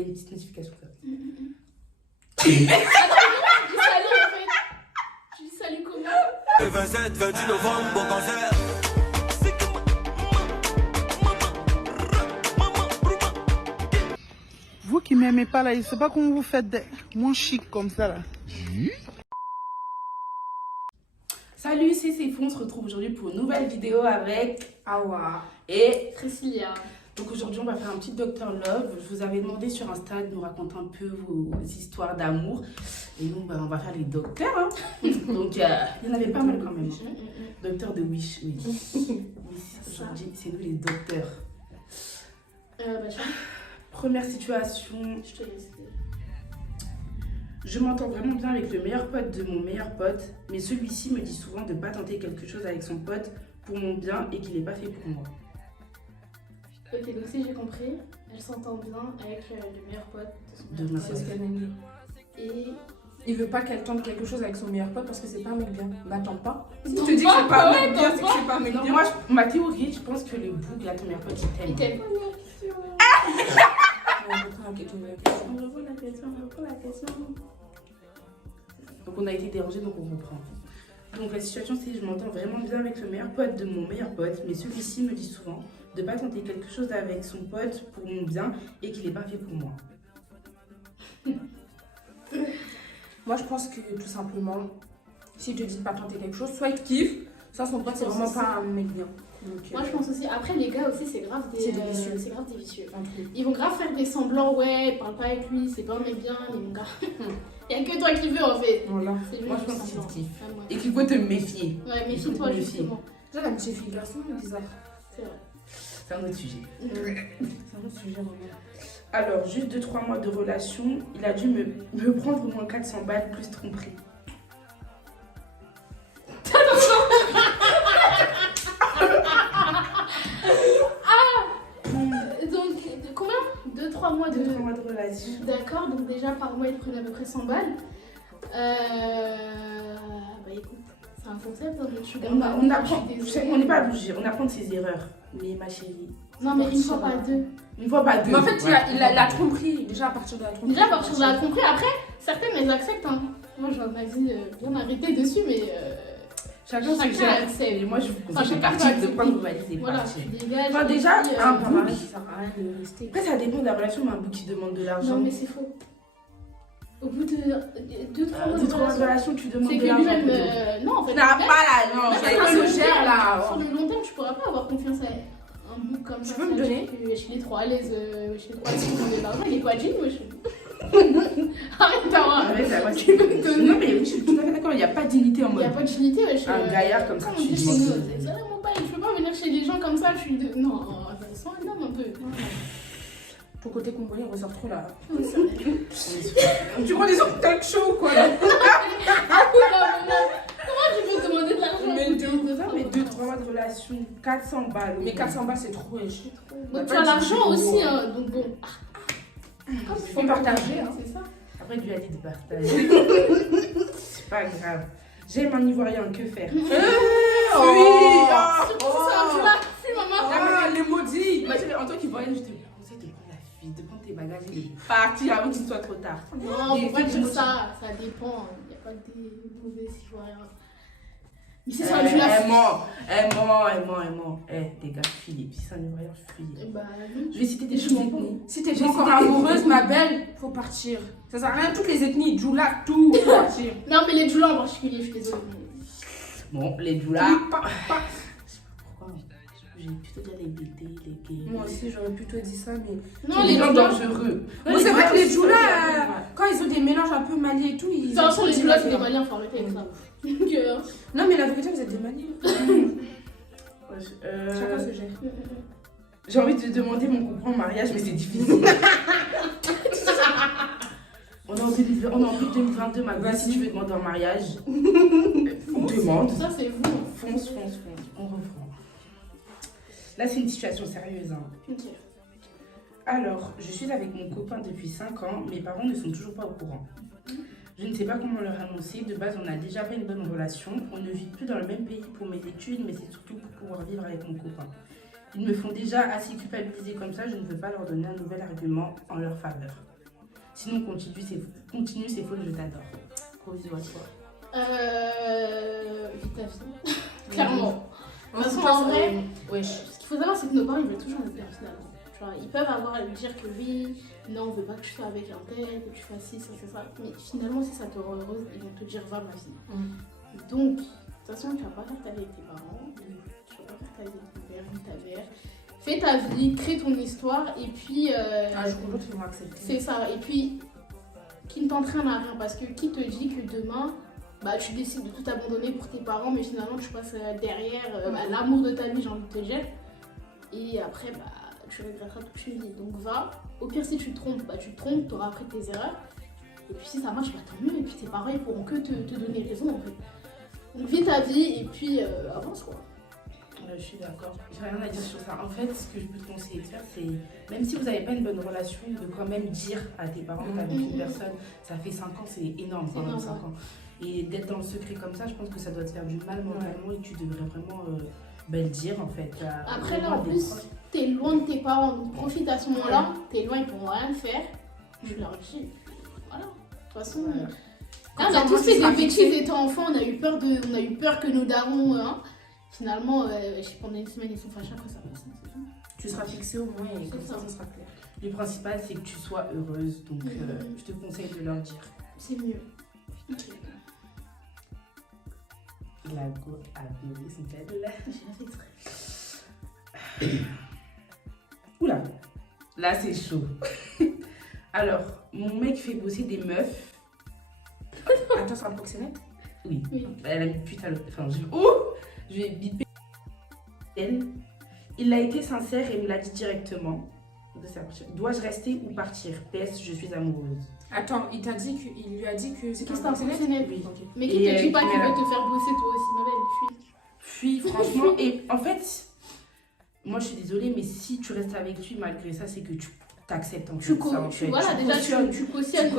Une petite notification. Attends, je dis salut en fait. Je dis salut comment? Le 27, 28 novembre, bon concert. Vous qui m'aimez pas là, je sais pas comment vous faites des moins chic comme ça là. Salut, c'est Céphon, on se retrouve aujourd'hui pour une nouvelle vidéo avec Awa et Priscilla. donc aujourd'hui on va faire un petit Dr Love. Je vous avais demandé sur Insta de nous raconter un peu vos histoires d'amour et nous on va faire les docteurs hein. Donc il y en avait pas mal quand même. Docteur de Wish, oui. Aujourd'hui c'est nous les docteurs. Bah tiens, Première situation, je te laisse. je m'entends vraiment bien avec le meilleur pote de mon meilleur pote, mais celui-ci me dit souvent de ne pas tenter quelque chose avec son pote pour mon bien et qu'il n'est pas fait pour moi. Ok, donc si j'ai compris, elle s'entend bien avec le meilleur pote De de ma son C'est ce qu'elle m'a dit. Et Il veut pas qu'elle tente quelque chose avec son meilleur pote parce que c'est pas un mec bien. N'attends pas. Si Tente tu te dis que pas, c'est pas un ouais, mec bien, tente c'est que c'est pas un mec Non, bien. moi, ma théorie, je pense que le bouc, là, ton meilleur pote, il t'aime. il t'aime. On reprend la question de la question. On reprend la question, on reprend la question. Donc on a été dérangé, donc on reprend. Donc la situation, c'est que je m'entends vraiment bien avec le meilleur pote de mon meilleur pote, mais celui-ci me dit souvent de ne pas tenter quelque chose avec son pote pour mon bien et qu'il n'est pas fait pour moi. Moi, je pense que tout simplement, s'il te dit de pas tenter quelque chose, soit il te kiffe, soit son pote, c'est pense vraiment aussi. pas un mec bien. Donc, Moi je pense aussi, après les gars aussi c'est grave des C'est des vicieux. c'est grave des vicieux. un truc. Ils vont grave faire des semblants, ouais, parle pas avec lui, c'est pas un mec bien, mais mon gars, y a que toi qui veux en fait. Voilà. C'est Moi, juste je pense semblant. qu'il te kiffe. Ouais, moi. Et qu'il faut te méfier. Ouais, méfie-toi Méfie. justement. Déjà, l'amitié fille-garçon, c'est bizarre. C'est vrai. C'est un autre sujet. C'est un autre sujet, vraiment. Alors, juste 2-3 mois de relation, il a dû me prendre au moins 400 balles plus tromperie. Donc, combien 2-3 mois de. 2-3 mois de relation. D'accord, donc déjà par mois il prenait à peu près 100 balles. Bah écoute, c'est un concept, hein, donc je suis On apprend, je suis je sais, désolée. on n'est pas obligé, on apprend de ses erreurs. Mais ma chérie, Non, mais une fois partir, pas deux. une fois pas deux. Mais en fait, Voilà. il a la tromperie. Déjà, à partir de la tromperie. Déjà, à partir de la compris, après, certaines elles acceptent. Hein. Moi, j'en ai dit bien arrêter dessus, mais Chacun chacun suggère. accepte. Et moi, je vous Enfin, conseille de chacun partir, va de prendre vos accepter. valises et Voilà, partir. je dégage. Enfin, et déjà, puis, un Pareil, bouc. ça sert à rien de rester. Après, ça dépend de la relation, mais un bouc qui demande de l'argent. Non, mais c'est faux. Au bout de 2-3 mois de de trois relation, relations, tu demandes c'est de que l'argent. lui-même. Non, en fait. Non, pas même- là, non. même ça, sur il le le long gère terme, là. Sur le long terme, tu pourras pas avoir confiance à un bouc comme ça. peux me donner Wesh, il est trop à l'aise. Wesh, il est trop à l'aise pour demander de l'argent. Il est quoi, Jean? Wesh. Arrête, hein. Arrête, ça va, non, mais je suis tout à fait d'accord, il n'y a pas de dignité en Il n'y a mode. pas de dignité, wesh. Un gaillard comme ça, Comment tu on dit demandes chez de nous, l'oseille. ça, mon père, je peux pas venir chez les gens comme ça, je suis de. Non, sans un homme un peu. Ton côté congolais ressort trop là. Non, sérieux. Tu crois les autres talk show quoi là? Ah, oula, oula. Comment tu peux demander de l'argent? Mais mais 2-3 mois de relation, 400 balles. Mais 400 balles c'est trop wesh. Donc tu as l'argent aussi, hein, donc bon. Il faut partager. Hein. C'est ça. Après, lui a dit de partager. C'est pas grave. J'aime un Ivoirien, que faire? Surtout Oh, ça, tu l'as fui, maman. Ah, les maudits. Bah, en tant qu'Ivoirien, je te conseille de prendre la fille, de prendre tes bagages et de partir avant qu'il soit trop tard. Non, Et faut pas c'est dire bon. ça, ça dépend. Il n'y a pas que des mauvais Ivoiriens. Mais si Elle ça, tu l'as ment. Les gars, fuyez. Puis c'est un Ivoirien, fuyez. Bah oui. Je vais citer des choses ethnies. Si t'es J'ai pas encore cité- amoureuse, ma belle, faut partir. Ça sert à rien, toutes les ethnies, Djoula, tout, faut partir. Non, mais les Djoula en particulier, je suis désolée. Bon, les doulas. Pa- pa- Pourquoi? J'ai plutôt dire les BD, les gays. Moi aussi, j'aurais plutôt dit ça, mais. Non, les les gens Djoula. dangereux. Bon, c'est vrai que les Djoula, Djoula. quand ils ont des mélanges un peu maliens et tout, ils. De toute façon, les Djoula, c'est des mal. Maliens, faut arrêter avec ça. Donc, Non, mais la vérité, vous êtes des maliens. Chacun se gère. J'ai envie de te demander mon copain en mariage, mais c'est difficile. On est en 2022, ma gueule. Si tu veux demander en mariage, demande. Ça, c'est vous. Fonce. On reprend. Là, c'est une situation sérieuse. Hein. Ok. Alors, je suis avec mon copain depuis 5 ans. Mes parents ne sont toujours pas au courant. Je ne sais pas comment leur annoncer. De base, on n'a déjà pas une bonne relation. On ne vit plus dans le même pays pour mes études, mais c'est surtout pour pouvoir vivre avec mon copain. Ils me font déjà assez culpabiliser comme ça. Je ne veux pas leur donner un nouvel argument en leur faveur. Sinon, continue, c'est faux, je t'adore. Gros bisous à toi. Vis ta vie. Clairement. De toute façon, en vrai, ce qu'il faut savoir, c'est que nos parents, ils veulent toujours notre bien, finalement. Genre, ils peuvent avoir à lui dire que oui, non, on veut pas que tu sois avec un tel, que tu fasses ci, ça, ça. Mais finalement, si ça te rend heureuse, ils vont te dire, va, ma fille. Donc, de toute façon, tu vas pas faire ta vie avec tes parents, tu vas pas faire ta vie avec ton père, ni ta mère. Fais ta vie, crée ton histoire, et puis... Un jour ou l'autre, ils vont accepter. C'est ça, et puis, qui ne t'entraîne à rien, parce que qui te dit que demain... Bah, tu décides de tout abandonner pour tes parents, mais finalement tu passes derrière l'amour de ta vie, j'ai envie de te dire. Et après, bah, tu regretteras toute une vie. Donc va, au pire si tu te trompes, bah tu te trompes, tu auras appris tes erreurs. Et puis si ça marche, bah tant mieux. Et puis tes parents ils pourront que te donner raison en fait. Donc vis ta vie et puis avance quoi. Je suis d'accord. J'ai rien à dire sur ça. En fait, ce que je peux te conseiller de faire, c'est même si vous n'avez pas une bonne relation, de quand même dire à tes parents que t'es avec une personne. Ça fait 5 ans, c'est énorme quand même 5 ans. Et d'être dans le secret comme ça, je pense que ça doit te faire du mal mentalement et tu devrais vraiment le dire en fait. Après là en plus, t'es loin de tes parents, donc profite à ce moment-là. T'es loin, ils pourront rien faire. Je leur dis, voilà. De toute façon, on a tous fait des bêtises étant enfant, on a eu peur que nos darons, finalement, je sais pas, pendant une semaine ils sont fâchés, après ça passe. Tu seras fixé au moins et comme ça sera clair. Le principal, c'est que tu sois heureuse, donc je te conseille de leur dire. C'est mieux. La go a violé son belle. J'ai fait exprès. Oula, là c'est chaud. Alors, mon mec fait bosser des meufs. Attends, c'est un proxénète? Oui. Elle a mis putain. Enfin, je vais biper. Elle. Il a été sincère et me l'a dit directement. Dois-je rester ou partir? PS, je suis amoureuse. Attends, il lui a dit que C'est un proxénète. Oui. Ok. Mais qui te dit pas qu'il veut te faire bosser toi aussi, ma belle? Fuis, franchement. Et en fait, moi je suis désolée, mais si tu restes avec lui malgré ça, c'est que tu t'acceptes en fait. Voilà, déjà tu cautionnes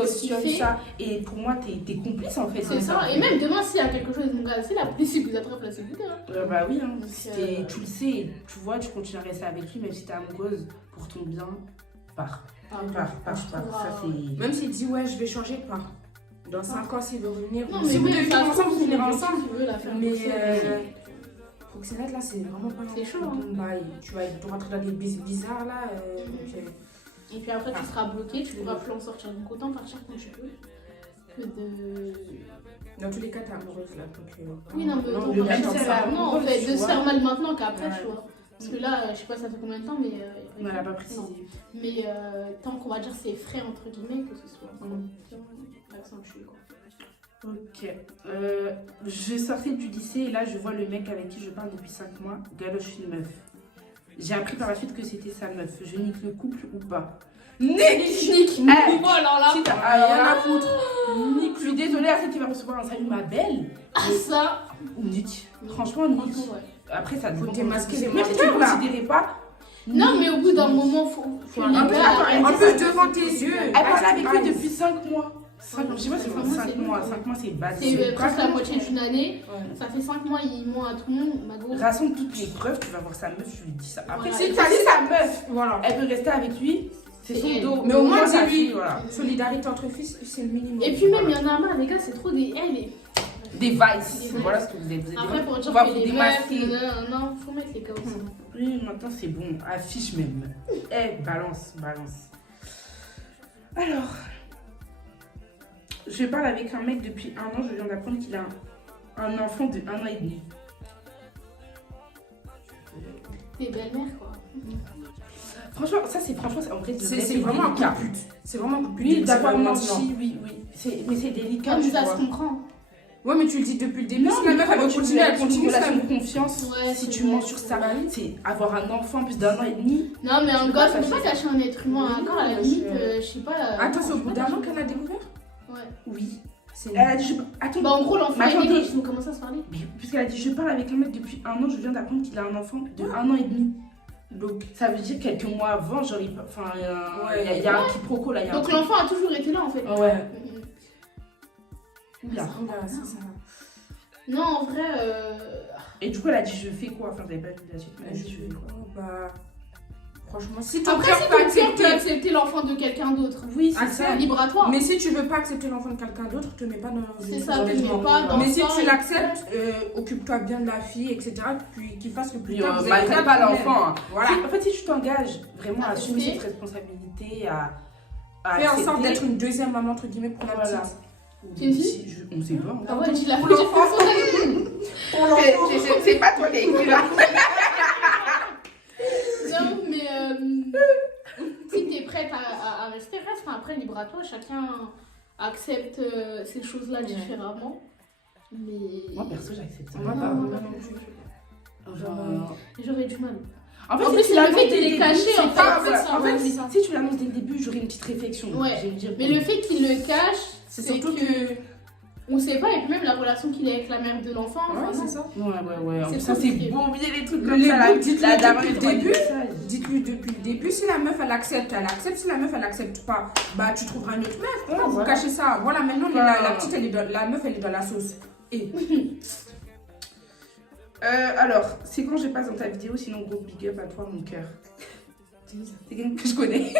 ça. Et pour moi, t'es complice en fait. C'est ça. Et même demain, s'il y a quelque chose, mon gars, c'est la police qui vous attrape la sécurité. Bah oui, hein. Tu le sais, tu vois, tu continues à rester avec lui, même si t'es amoureuse, pour ton bien, pars. Pars. Ça, c'est... Même s'il dit ouais, je vais changer, pars. Dans 5 ans, s'il veut revenir. Non, si vous mais devez ensemble, vous finirez ensemble. Mais proxénète là, c'est vraiment pas c'est chaud. Tu vas rentrer dans des bizarres là. Et puis après, tu seras bloqué, tu pourras plus en sortir. Donc autant partir quand tu peux. Que de. Dans tous les cas, t'es amoureuse là. Oui, non, mais autant partir. Non, en fait, de se faire mal maintenant qu'après, tu vois. Parce que là, je sais pas ça fait combien de temps, mais... on n'a pas précisé. Mais tant qu'on va dire c'est frais, entre guillemets, que ce soit accentué, quoi. Ok. Je sortais du lycée et là, je vois le mec avec qui je parle depuis 5 mois galoche une meuf. J'ai appris par la suite que c'était sa meuf. Je nique le couple ou pas? Nique. Oh alors là. Si t'as rien à foutre. Nique. Je suis désolée, à cette tu vas recevoir un salut, ma belle. Ah ça. Nique. Franchement, nique. Ouais. Après, ça faut dépend. démasquer les mais si tu ne considérais pas. Non, mais au bout d'un moment, faut un peu devant tes yeux. Elle parle avec lui depuis 5 mois. Je sais pas, c'est 5 mois. 5 mois, c'est bas. C'est presque la moitié d'une année. Ça fait 5 mois, il ment à tout le monde. Rassemble toutes les preuves, tu vas voir sa meuf, tu lui dis ça. Après, Voilà. si tu as dit sa meuf, Voilà. elle peut rester avec lui, c'est son Et- dos. Mais au moins, ça dis-lui. fait, voilà. Solidarité entre fils, c'est le minimum. Et puis même, il y en a marre, les gars, c'est trop des... Des vices. Voilà ce que vous êtes. Après, pour dire On va que vous les démasquer. meufs, non, faut mettre les cas aussi. Oui, maintenant c'est bon. Affiche même. Balance. Alors, je parle avec un mec depuis 1 an. Je viens d'apprendre qu'il a un enfant de 1 an et demi. T'es belle-mère, quoi. Franchement, en vrai, C'est vraiment un coup de pute. C'est vraiment un coup de pute. Oui, d'avoir maintenant. menti, oui. Mais c'est délicat. Comme tu ça vois. se comprend. Ouais, mais tu le dis depuis le début. Non, Si la meuf elle veut continuer, elle continue. une Ça relation de confiance. Ouais, Si c'est tu vrai. mens sur ça, c'est avoir un enfant plus d'1 an et demi. Non, mais un Je gosse, sais on pas, peut pas cacher un être humain. Oui, Encore à la bien limite, sûr. je sais pas. Attends, c'est au je bout sais d'un pas. an qu'elle a découvert? Ouais. Oui. C'est Elle a dit, attends, Bah, en gros, l'enfant Mais est né attendez. quand ils ont commencé à se parler. puisqu'elle a dit, je parle avec un mec depuis 1 an, je viens d'apprendre qu'il a un enfant de 1 an et demi. Donc, ça veut dire quelques mois avant, genre, il y a un quiproquo là. Donc, l'enfant a toujours été là, en fait. Ouais. Oula. c'est ça. Non, en vrai. Et du coup, elle a dit, je fais quoi? Enfin, vous avez pas vu la suite, mais elle a dit, je fais quoi? Bah, Franchement, si ton Après, cœur si peut ton cœur peut accepter. accepter l'enfant de quelqu'un d'autre, Oui, c'est Accepte. ça. libre à toi. Mais si tu veux pas accepter l'enfant de quelqu'un d'autre, te mets pas dans C'est une ça, te engagement. mets pas dans Mais si ça tu et- l'acceptes, occupe-toi bien de la fille, etc. Puis qu'il fasse le plus Puis, tard. vous êtes malgré quatre pas quand l'enfant. même. Voilà. En fait, si tu t'engages vraiment à À assumer rester. cette responsabilité, à Fais en sorte accepter- d'être une deuxième maman, entre guillemets, pour la Voilà. petite. C'est une fille Si, on sait pas. Ah ouais, dis la Pour fille. l'enfant. C'est pas toi les là. Non, mais si t'es prête à rester, reste. Enfin, après, libre à toi. Chacun accepte ces choses-là différemment. Mais. Moi, perso, j'accepte. Moi, pas. Non, moi non plus. Genre, J'aurais du mal. En fait, En si plus, tu le l'annonces fait dès qu'il le est début, caché, c'est en fait, pas- c'est ça. en fait, Ouais, c'est ça. si tu l'annonces dès le début, j'aurais une petite réflexion. Ouais. Je vais me dire, Mais le fait qu'il le cache, C'est c'est surtout que. que. On sait pas, et puis même la relation qu'il a avec la mère de l'enfant. Ouais, enfin, c'est ça. Ouais. En C'est plus, ça, c'est compliqué. beau, oublier les trucs Le comme ça. début, dites-le la depuis dame, le elle envoie des début. messages. Dites-lui depuis le début, si la meuf elle accepte, elle accepte. Si la meuf elle accepte pas, bah tu trouveras une autre meuf. Pourquoi vous voilà. cachez ça? Voilà, maintenant la petite elle est dans, la meuf elle est dans la sauce. Et Alors, c'est quand je passe dans ta vidéo, sinon gros big up à toi, mon cœur. C'est quelqu'un que je connais.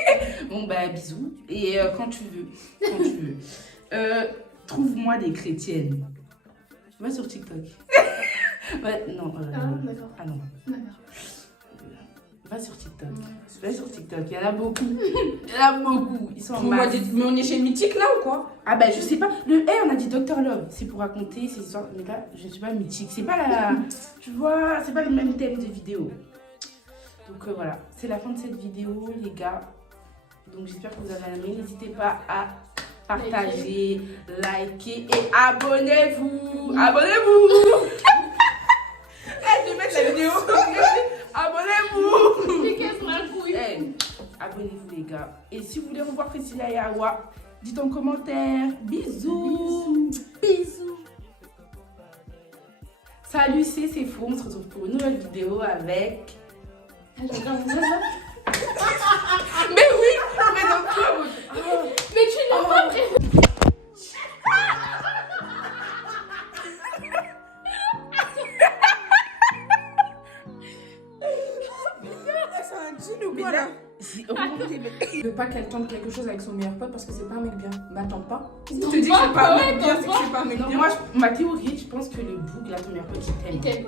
Bon, bah, bisous. Et quand tu veux. Quand tu veux. Trouve-moi des chrétiennes. Va sur TikTok. Ouais, non. Ah, d'accord. Ah non. D'accord. Va sur TikTok. Va sur TikTok. Il y en a beaucoup. Il y en a beaucoup. Ils sont en Moi, masse. mais on est chez Mythique là ou quoi? Ah bah je sais pas. On a dit Dr Love, c'est pour raconter ces histoires. Mais là, je suis pas mythique. C'est pas la. Tu vois, c'est pas le même thème de vidéo. Donc voilà, c'est la fin de cette vidéo, les gars. Donc j'espère que vous avez aimé. N'hésitez pas à partager, liker et abonnez-vous. Abonnez-vous. Je vais mettre la vidéo. Abonnez-vous. Tu casses la couille. Abonnez-vous les gars. Et si vous voulez revoir Priscilla et Awa, dites en commentaire. Bisous. Bisous. Salut, c'est faux. On se retrouve pour une nouvelle vidéo avec... Ah, j'adore mon ça. Mais oui, mais dans quoi Mais tu l'as pas pris. C'est un jean ou quoi là? Je veux pas qu'elle tente quelque chose avec son meilleur pote parce que c'est pas un mec bien. Bah tente pas. Si tu te dis que c'est pas un mec bien, c'est que c'est pas un mec Non, bien. moi, ma théorie, je pense que le bouc, là, ton meilleur pote, il t'aime. Il t'aime.